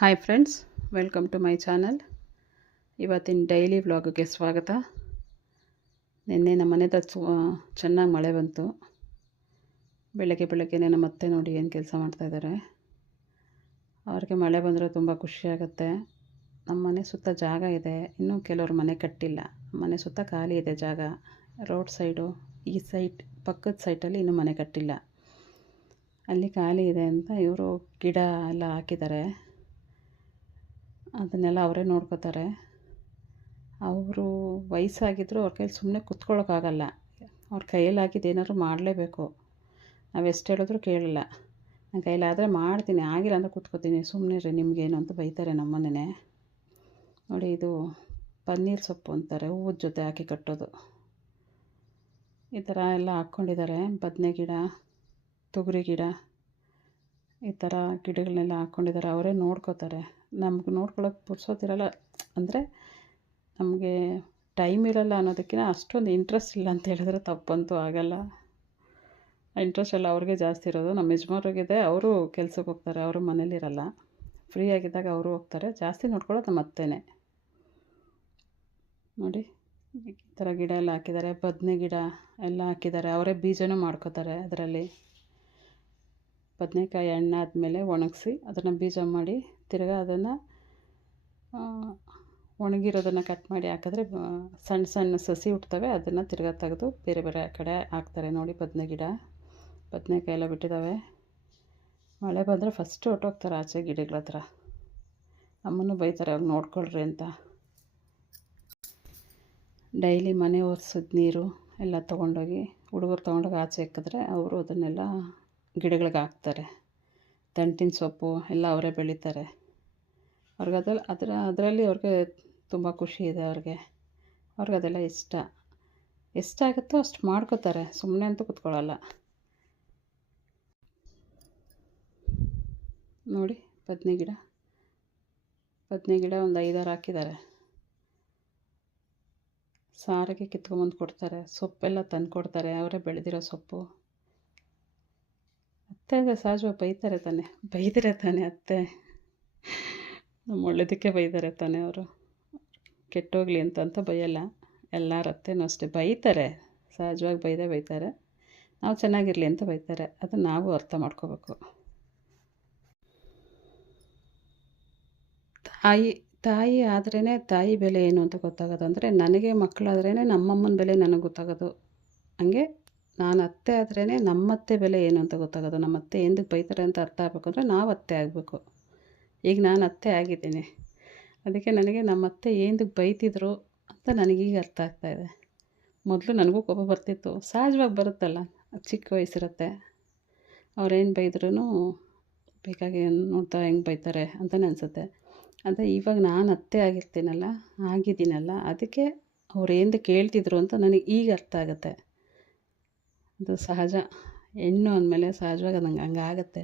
Hi friends, welcome to my channel. ಇವತ್ತಿನ daily ವ್ಲಾಗ್ಗೆ ಸ್ವಾಗತ. ನಿನ್ನೆ ನಮ್ಮ ಮನೆದ ಚೆನ್ನಾಗಿ ಮಳೆ ಬಂತು. ಬೆಳಗ್ಗೆ ನಮ್ಮ ಅತ್ತೆ ನೋಡಿ ಏನು ಕೆಲಸ ಮಾಡ್ತಾಯಿದ್ದಾರೆ. ಅವ್ರಿಗೆ ಮಳೆ ಬಂದರೆ ತುಂಬ ಖುಷಿಯಾಗುತ್ತೆ. ನಮ್ಮ ಮನೆ ಸುತ್ತ ಜಾಗ ಇದೆ, ಇನ್ನೂ ಕೆಲವ್ರು ಮನೆ ಕಟ್ಟಿಲ್ಲ. ಮನೆ ಸುತ್ತ ಖಾಲಿ ಇದೆ ಜಾಗ. ರೋಡ್ ಸೈಡು ಈ ಸೈಡ್ ಪಕ್ಕದ ಸೈಟಲ್ಲಿ ಇನ್ನೂ ಮನೆ ಕಟ್ಟಿಲ್ಲ. ಅಲ್ಲಿ ಖಾಲಿ ಇದೆ ಅಂತ ಇವರು ಗಿಡ ಎಲ್ಲ ಹಾಕಿದ್ದಾರೆ. ಅದನ್ನೆಲ್ಲ ಅವರೇ ನೋಡ್ಕೋತಾರೆ. ಅವರು ವಯಸ್ಸಾಗಿದ್ದರೂ ಅವ್ರ ಕೈಲಿ ಸುಮ್ಮನೆ ಕೂತ್ಕೊಳ್ಳೋಕ್ಕಾಗಲ್ಲ. ಅವ್ರ ಕೈಯಲ್ಲಿ ಹಾಕಿದ್ದು ಏನಾದರೂ ಮಾಡಲೇಬೇಕು. ನಾವು ಎಷ್ಟು ಹೇಳಿದ್ರೂ ಕೇಳಲ್ಲ. ನನ್ನ ಕೈಲಾದರೆ ಮಾಡ್ತೀನಿ, ಆಗಿಲ್ಲ ಅಂದರೆ ಕೂತ್ಕೋತೀನಿ. ಸುಮ್ಮನೆ ರೀ, ನಿಮಗೇನು ಅಂತ ಬೈತಾರೆ ನಮ್ಮನೆ. ನೋಡಿ, ಇದು ಪನ್ನೀರ್ ಸೊಪ್ಪು ಅಂತಾರೆ, ಹೂವದ ಜೊತೆ ಹಾಕಿ ಕಟ್ಟೋದು. ಈ ಥರ ಎಲ್ಲ ಹಾಕ್ಕೊಂಡಿದ್ದಾರೆ. ಬದನೆ ಗಿಡ, ತೊಗರಿ ಗಿಡ, ಈ ಥರ ಗಿಡಗಳನ್ನೆಲ್ಲ ಹಾಕ್ಕೊಂಡಿದ್ದಾರೆ. ಅವರೇ ನೋಡ್ಕೋತಾರೆ. ನಮ್ಗೆ ನೋಡ್ಕೊಳ್ಳೋಕೆ ಪುರ್ಸೋತಿರಲ್ಲ. ಅಂದರೆ ನಮಗೆ ಟೈಮ್ ಇರಲ್ಲ ಅನ್ನೋದಕ್ಕಿಂತ ಅಷ್ಟೊಂದು ಇಂಟ್ರೆಸ್ಟ್ ಇಲ್ಲ ಅಂತ ಹೇಳಿದ್ರೆ ತಪ್ಪಂತೂ ಆಗಲ್ಲ. ಇಂಟ್ರೆಸ್ಟ್ ಎಲ್ಲ ಅವ್ರಿಗೆ ಜಾಸ್ತಿ ಇರೋದು. ನಮ್ಮ ಯಜಮಾನ್ರಿಗಿದೆ, ಅವರು ಕೆಲ್ಸಕ್ಕೆ ಹೋಗ್ತಾರೆ, ಅವರು ಮನೇಲಿರಲ್ಲ. ಫ್ರೀ ಆಗಿದ್ದಾಗ ಅವರು ಹೋಗ್ತಾರೆ. ಜಾಸ್ತಿ ನೋಡ್ಕೊಳ್ಳೋದು ನಮ್ಮ ಅತ್ತೆನೇ. ನೋಡಿ, ಈ ಥರ ಗಿಡ ಎಲ್ಲ ಹಾಕಿದ್ದಾರೆ. ಬದನೆ ಗಿಡ ಎಲ್ಲ ಹಾಕಿದ್ದಾರೆ. ಅವರೇ ಬೀಜನೂ ಮಾಡ್ಕೋತಾರೆ. ಅದರಲ್ಲಿ ಬದನೆಕಾಯಿ ಹಣ್ಣಾದಮೇಲೆ ಒಣಗಿಸಿ ಅದನ್ನು ಬೀಜ ಮಾಡಿ ತಿರ್ಗಾ ಅದನ್ನು ಒಣಗಿರೋದನ್ನು ಕಟ್ ಮಾಡಿ ಹಾಕಿದ್ರೆ ಸಣ್ಣ ಸಣ್ಣ ಸಸಿ ಹುಟ್ತವೆ. ಅದನ್ನು ತಿರ್ಗಾ ತೆಗೆದು ಬೇರೆ ಬೇರೆ ಕಡೆ ಹಾಕ್ತಾರೆ. ನೋಡಿ, ಬದನೆ ಗಿಡ, ಬದನೆಕಾಯಿ ಎಲ್ಲ ಬಿಟ್ಟಿದ್ದಾವೆ. ಮಳೆ ಬಂದರೆ ಫಸ್ಟು ಹೊರ್ಟೋಗ್ತಾರೆ ಆಚೆ ಗಿಡಗಳ ಹತ್ರ. ನಮ್ಮನ್ನು ಬೈತಾರೆ ಅವ್ರು ನೋಡ್ಕೊಳ್ರಿ ಅಂತ. ಡೈಲಿ ಮನೆ ಒರೆಸಿದ ನೀರು ಎಲ್ಲ ತೊಗೊಂಡೋಗಿ ಹುಡುಗರು ತೊಗೊಂಡೋಗಿ ಆಚೆ ಹಾಕಿದ್ರೆ ಅವರು ಅದನ್ನೆಲ್ಲ ಗಿಡಗಳಿಗೆ ಹಾಕ್ತಾರೆ. ದಂಟಿನ ಸೊಪ್ಪು ಎಲ್ಲ ಅವರೇ ಬೆಳೀತಾರೆ. ಅವ್ರಿಗೆ ಅದರಲ್ಲಿ ಅವ್ರಿಗೆ ತುಂಬ ಖುಷಿ ಇದೆ. ಅವ್ರಿಗೆ ಅದೆಲ್ಲ ಇಷ್ಟ. ಎಷ್ಟಾಗುತ್ತೋ ಅಷ್ಟು ಮಾಡ್ಕೋತಾರೆ, ಸುಮ್ಮನೆ ಅಂತೂ ಕೂತ್ಕೊಳ್ಳಲ್ಲ. ನೋಡಿ, ಬದನೆ ಗಿಡ ಒಂದು 5-6 ಹಾಕಿದ್ದಾರೆ. ಸಾರಿಗೆ ಕಿತ್ಕೊಂಬಂದು ಕೊಡ್ತಾರೆ. ಸೊಪ್ಪೆಲ್ಲ ತಂದು ಕೊಡ್ತಾರೆ, ಅವರೇ ಬೆಳೆದಿರೋ ಸೊಪ್ಪು. ಅತ್ತೆ ಅಂದರೆ ಸಹಜವಾಗಿ ಬೈದಿರೆ ತಾನೆ ಅತ್ತೆ. ನಮ್ಮ ಒಳ್ಳೆಯದಕ್ಕೆ ಬೈತಾರೆ ತಾನೆ ಅವರು. ಕೆಟ್ಟೋಗ್ಲಿ ಅಂತ ಬೈಯಲ್ಲ. ಎಲ್ಲರ ಅತ್ತೆನೂ ಅಷ್ಟೇ ಬೈತಾರೆ, ಸಹಜವಾಗಿ ಬೈತಾರೆ. ನಾವು ಚೆನ್ನಾಗಿರಲಿ ಅಂತ ಬೈತಾರೆ. ಅದನ್ನು ನಾವು ಅರ್ಥ ಮಾಡ್ಕೋಬೇಕು. ತಾಯಿ ಆದ್ರೇ ತಾಯಿ ಬೆಲೆ ಏನು ಅಂತ ಗೊತ್ತಾಗೋದು. ಅಂದರೆ ನನಗೆ ಮಕ್ಕಳಾದ್ರೇ ನಮ್ಮಮ್ಮನ ಬೆಲೆ ನನಗೆ ಗೊತ್ತಾಗೋದು. ಹಂಗೆ ನಾನು ಅತ್ತೆ ಆದ್ರೇ ನಮ್ಮತ್ತೆ ಬೆಲೆ ಏನು ಅಂತ ಗೊತ್ತಾಗೋದು. ನಮ್ಮ ಅತ್ತೆ ಎಂದಕ್ಕೆ ಬೈತಾರೆ ಅಂತ ಅರ್ಥ ಆಗಬೇಕು ಅಂದರೆ ನಾವು ಅತ್ತೆ ಆಗಬೇಕು. ಈಗ ನಾನು ಅತ್ತೆ ಆಗಿದ್ದೀನಿ, ಅದಕ್ಕೆ ನನಗೆ ನಮ್ಮ ಅತ್ತೆ ಏನಕ್ಕೆ ಬೈತಿದ್ರು ಅಂತ ನನಗೀಗ ಅರ್ಥ ಆಗ್ತಾಯಿದೆ. ಮೊದಲು ನನಗೂ ಕೋಪ ಬರ್ತಿತ್ತು, ಸಹಜವಾಗಿ ಬರುತ್ತಲ್ಲ, ಚಿಕ್ಕ ವಯಸ್ಸಿರುತ್ತೆ. ಅವ್ರೇನು ಬೈದ್ರೂ ಬೇಕಾಗಿ ನೋಡ್ತಾ ಹೆಂಗೆ ಬೈತಾರೆ ಅಂತಲೇ ಅನಿಸುತ್ತೆ. ಆದರೆ ಇವಾಗ ನಾನು ಅತ್ತೆ ಆಗಿದ್ದೀನಲ್ಲ, ಅದಕ್ಕೆ ಅವ್ರು ಏನು ಕೇಳ್ತಿದ್ರು ಅಂತ ನನಗೆ ಈಗ ಅರ್ಥ ಆಗುತ್ತೆ. ಅದು ಸಹಜ. ಹೆಣ್ಣು ಅಂದಮೇಲೆ ಸಹಜವಾಗಿ ಅದು ಹಂಗಾಗತ್ತೆ.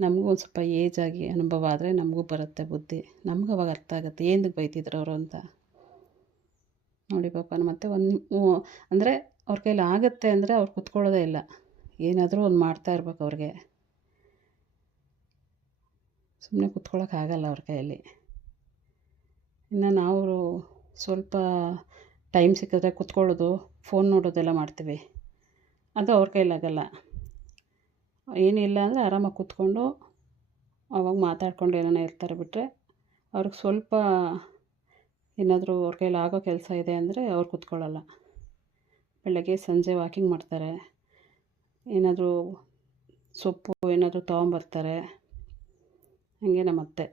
ನಮಗೂ ಒಂದು ಸ್ವಲ್ಪ ಏಜ್ ಆಗಿ ಅನುಭವ ಆದರೆ ನಮಗೂ ಬರುತ್ತೆ ಬುದ್ಧಿ. ನಮ್ಗೆ ಅವಾಗ ಅರ್ಥ ಆಗುತ್ತೆ ಏನಕ್ಕೆ ಬೈತಿದ್ರು ಅವರು ಅಂತ. ನೋಡಿ ಪಾಪ ನಮ್ಮ ಅತ್ತೆ ಅಂದರೆ ಅವ್ರ ಕೈಲಿ ಆಗುತ್ತೆ ಅಂದರೆ ಅವ್ರು ಕೂತ್ಕೊಳ್ಳೋದೇ ಇಲ್ಲ. ಏನಾದರೂ ಒಂದು ಮಾಡ್ತಾ ಇರ್ಬೇಕು ಅವ್ರಿಗೆ. ಸುಮ್ಮನೆ ಕೂತ್ಕೊಳ್ಳೋಕ್ಕಾಗಲ್ಲ ಅವ್ರ ಕೈಯಲ್ಲಿ. ಇನ್ನು ನಾವು ಸ್ವಲ್ಪ ಟೈಮ್ ಸಿಕ್ಕಿದ್ರೆ ಕೂತ್ಕೊಳ್ಳೋದು, ಫೋನ್ ನೋಡೋದೆಲ್ಲ ಮಾಡ್ತೀವಿ. ಅದು ಅವ್ರ ಕೈಲಾಗಲ್ಲ. ಏನಿಲ್ಲ ಅಂದರೆ ಆರಾಮಾಗಿ ಕೂತ್ಕೊಂಡು ಅವಾಗ ಮಾತಾಡ್ಕೊಂಡು ಏನಾನ ಇರ್ತಾರೆ. ಬಿಟ್ಟರೆ ಅವ್ರಿಗೆ ಸ್ವಲ್ಪ ಏನಾದರೂ ಅವ್ರ ಕೈಲಿ ಆಗೋ ಕೆಲಸ ಇದೆ ಅಂದರೆ ಅವ್ರು ಕೂತ್ಕೊಳ್ಳಲ್ಲ. ಬೆಳಗ್ಗೆ ಸಂಜೆ ವಾಕಿಂಗ್ ಮಾಡ್ತಾರೆ, ಏನಾದರೂ ಸೊಪ್ಪು ಏನಾದರೂ ತೊಗೊಂಬರ್ತಾರೆ. ಹಂಗೆ ನಮ್ಮ ಅತ್ತೆ.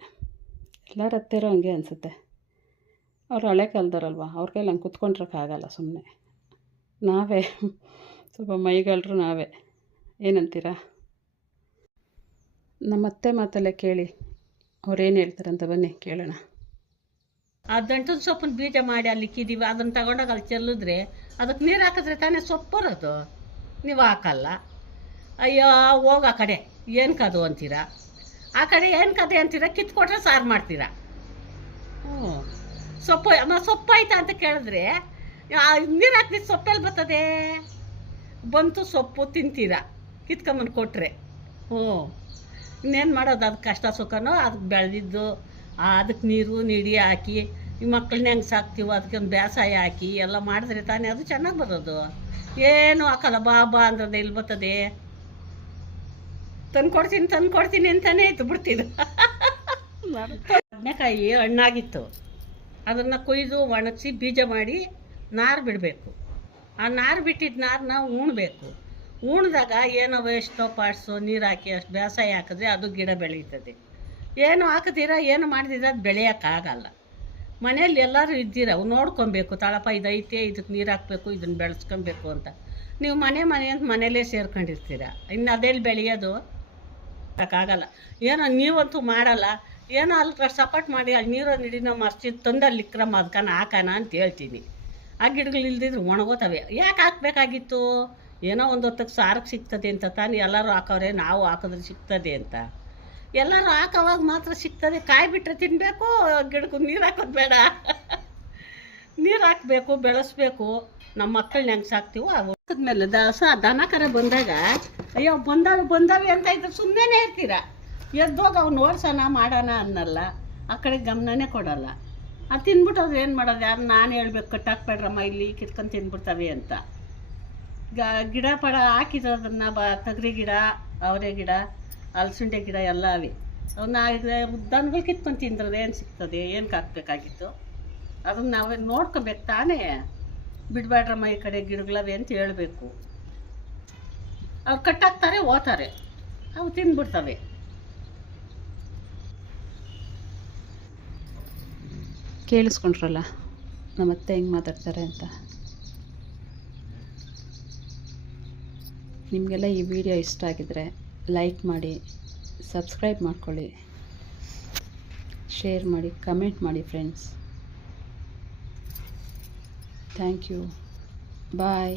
ಎಲ್ಲರ ಅತ್ತೆಯರು ಹಂಗೆ ಅನಿಸುತ್ತೆ. ಅವ್ರು ಹಳೆ ಕಾಲದವ್ರಲ್ವ, ಅವ್ರ ಕೈಲಿ ಹಂಗೆ ಕೂತ್ಕೊಂಡಿರೋಕ್ಕಾಗಲ್ಲ. ಸುಮ್ಮನೆ ನಾವೇ ಸ್ವಲ್ಪ ಮೈಗಳ್ರು ನಾವೇ. ಏನಂತೀರಾ? ನಮ್ಮ ಅತ್ತೆ ಮಾತಲ್ಲೇ ಕೇಳಿ ಅವ್ರೇನು ಹೇಳ್ತಾರಂತ ಬನ್ನಿ ಕೇಳೋಣ. ಆ ದಂಟದ ಸೊಪ್ಪನ್ನ ಬೀಜ ಮಾಡಿ ಅಲ್ಲಿ ಕಿದೀವಿ, ಅದನ್ನು ತಗೊಂಡೋಗಿ ಅಲ್ಲಿ ಚೆಲ್ಲಿದ್ರೆ ಅದಕ್ಕೆ ನೀರು ಹಾಕಿದ್ರೆ ತಾನೇ ಸೊಪ್ಪು ಬರೋದು. ನೀವು ಹಾಕಲ್ಲ. ಅಯ್ಯೋ ಹೋಗ ಆ ಕಡೆ ಏನು ಕದು ಅಂತೀರಾ, ಆ ಕಡೆ ಏನು ಕದೆ ಅಂತೀರಾ, ಕಿತ್ಕೊಟ್ರೆ ಸಾರು ಮಾಡ್ತೀರಾ. ಸೊಪ್ಪು ಆಯ್ತಾ ಅಂತ ಕೇಳಿದ್ರೆ ನೀರು ಹಾಕಿದ್ರೆ ಸೊಪ್ಪೆಲ್ಲಿ ಬರ್ತದೆ? ಬಂತು ಸೊಪ್ಪು ತಿಂತೀರಾ ಕಿತ್ಕೊಂಬಂದು ಕೊಟ್ಟರೆ. ಇನ್ನೇನು ಮಾಡೋದು, ಅದಕ್ಕೆ ಕಷ್ಟ ಸುಖನೋ ಅದಕ್ಕೆ ಬೆಳೆದಿದ್ದು ಅದಕ್ಕೆ ನೀರು ನೀಡಿ ಹಾಕಿ ಈ ಮಕ್ಕಳನ್ನ ಹೆಂಗೆ ಸಾಕ್ತೀವೋ ಅದಕ್ಕೆ ಒಂದು ಬೇಸಾಯ ಹಾಕಿ ಎಲ್ಲ ಮಾಡಿದ್ರೆ ತಾನೇ ಅದು ಚೆನ್ನಾಗಿ ಬರೋದು. ಏನು ಹಾಕಲ್ಲ, ಬಾ ಬಾ ಅಂದ್ರೆ ಎಲ್ಲಿ ಬರ್ತದೆ? ತಂದ್ಕೊಡ್ತೀನಿ ಅಂತಾನೆ ಇತ್ತು ಬಿಡ್ತಿದ್ದು. ಬದನೆಕಾಯಿ ಹಣ್ಣಾಗಿತ್ತು, ಅದನ್ನು ಕೊಯ್ದು ಒಣಗಿಸಿ ಬೀಜ ಮಾಡಿ ನಾರು ಬಿಡಬೇಕು. ಆ ನಾರು ಬಿಟ್ಟಿದ್ದ ನಾರನ್ನ ಉಣ್ಬೇಕು. ಉಣ್ದಾಗ ಏನೋ ವೇಸ್ಟೋ ಪಾಟ್ಸೋ ನೀರು ಹಾಕಿ ಅಷ್ಟು ಬೇಸಾಯ ಹಾಕಿದ್ರೆ ಅದು ಗಿಡ ಬೆಳೀತದೆ. ಏನು ಹಾಕಿದ್ದೀರ ಏನು ಮಾಡಿದಿರ ಅದು ಬೆಳೆಯೋಕ್ಕಾಗಲ್ಲ. ಮನೆಯಲ್ಲಿ ಎಲ್ಲರೂ ಇದ್ದೀರ, ಅವು ನೋಡ್ಕೊಬೇಕು, ತಳಪ ಇದೈತೆ, ಇದಕ್ಕೆ ನೀರು ಹಾಕಬೇಕು, ಇದನ್ನು ಬೆಳೆಸ್ಕೊಬೇಕು ಅಂತ. ನೀವು ಮನೆ ಅಂತ ಮನೇಲೇ ಸೇರ್ಕೊಂಡಿರ್ತೀರ, ಇನ್ನು ಅದೆಲ್ಲಿ ಬೆಳೆಯೋದು? ಆಗಲ್ಲ. ಏನೋ ನೀವಂತೂ ಮಾಡಲ್ಲ, ಏನೋ ಅಲ್ಲಿ ಸಪೋರ್ಟ್ ಮಾಡಿ ಅಲ್ಲಿ ನೀರೋ ನಿಡಿನೋ ಮರ್ಚಿ ತಂದಲ್ಲಿ ಕ್ರಮ ಅದಕ್ಕನ ಹಾಕೋಣ ಅಂತ ಹೇಳ್ತೀನಿ. ಆ ಗಿಡಗಳು ಇಲ್ದಿದ್ರೆ ಒಣಗೋತವೆ. ಯಾಕೆ ಹಾಕಬೇಕಾಗಿತ್ತು? ಏನೋ ಒಂದು ಹೊತ್ತಿಗೆ ಸಾರಕ್ಕೆ ಸಿಗ್ತದೆ ಅಂತ ತಾನು ಎಲ್ಲರೂ ಹಾಕೋರೆ, ನಾವು ಹಾಕಿದ್ರೆ ಸಿಗ್ತದೆ ಅಂತ. ಎಲ್ಲರೂ ಹಾಕೋವಾಗ ಮಾತ್ರ ಸಿಗ್ತದೆ. ಕಾಯಿ ಬಿಟ್ಟರೆ ತಿನ್ನಬೇಕು, ಗಿಡಕ್ಕೂ ನೀರು ಹಾಕೋದು ಬೇಡ. ನೀರು ಹಾಕಬೇಕು, ಬೆಳೆಸ್ಬೇಕು. ನಮ್ಮ ಮಕ್ಕಳನ್ನ ಹೆಂಗೆ ಸಾಕ್ತೀವೋ ಅವು ಹಾಕಿದ್ಮೇಲೆ ದನ ಕರ ಬಂದಾಗ ಅಯ್ಯೋ ಬಂದಾವೆ ಅಂತ ಇದ್ರೆ ಸುಮ್ಮನೆ ಇರ್ತೀರ. ಎದ್ದೋಗಿ ಅವ್ನು ನೋಡ್ಸೋಣ ಮಾಡೋಣ ಅನ್ನಲ್ಲ, ಆ ಕಡೆ ಗಮನನೇ ಕೊಡೋಲ್ಲ. ಅದು ತಿನ್ಬಿಟ್ಟವ್ರು ಏನು ಮಾಡೋದು? ಯಾರು ನಾನು ಹೇಳ್ಬೇಕು, ಕಟ್ಟಾಕ್ಬೇಡ್ರಮ್ಮ ಇಲ್ಲಿ ಕಿತ್ಕೊಂಡು ತಿನ್ಬಿಡ್ತವೆ ಅಂತ. ಗಿಡ ಪಡ ಹಾಕಿರೋದನ್ನು ತೊಗರಿ ಗಿಡ, ಅವರೆ ಗಿಡ, ಹಲಸುಂಡೆ ಗಿಡ ಎಲ್ಲ ಅವೆ. ಅವನ್ನ ದನಗಳು ಕಿತ್ಕೊಂಡು ತಿಂದ್ರೆ ಏನು ಸಿಗ್ತದೆ? ಏನಕ್ಕೆ ಹಾಕ್ಬೇಕಾಗಿತ್ತು? ಅದನ್ನು ನಾವೇ ನೋಡ್ಕೋಬೇಕು ತಾನೇ. ಬಿಡಬೇಡ್ರಮ್ಮ ಈ ಕಡೆ ಗಿಡಗಳವೆ ಅಂತ ಹೇಳಬೇಕು. ಅವ್ರು ಕಟ್ಟಾಕ್ತಾರೆ, ಓದ್ತಾರೆ, ಅವು ತಿಂದ್ಬಿಡ್ತವೆ. ಕೇಳಿಸ್ಕೊಂಡ್ರಲ್ಲ ನಮ್ಮತ್ತೆ ಹೆಂಗೆ ಮಾತಾಡ್ತಾರೆ ಅಂತ. ನಿಮಗೆಲ್ಲ ಈ ವಿಡಿಯೋ ಇಷ್ಟ ಆಗಿದ್ರೆ ಲೈಕ್ ಮಾಡಿ, ಸಬ್ಸ್ಕ್ರೈಬ್ ಮಾಡ್ಕೊಳ್ಳಿ, ಶೇರ್ ಮಾಡಿ, ಕಮೆಂಟ್ ಮಾಡಿ ಫ್ರೆಂಡ್ಸ್. Thank you. ಬಾಯ್.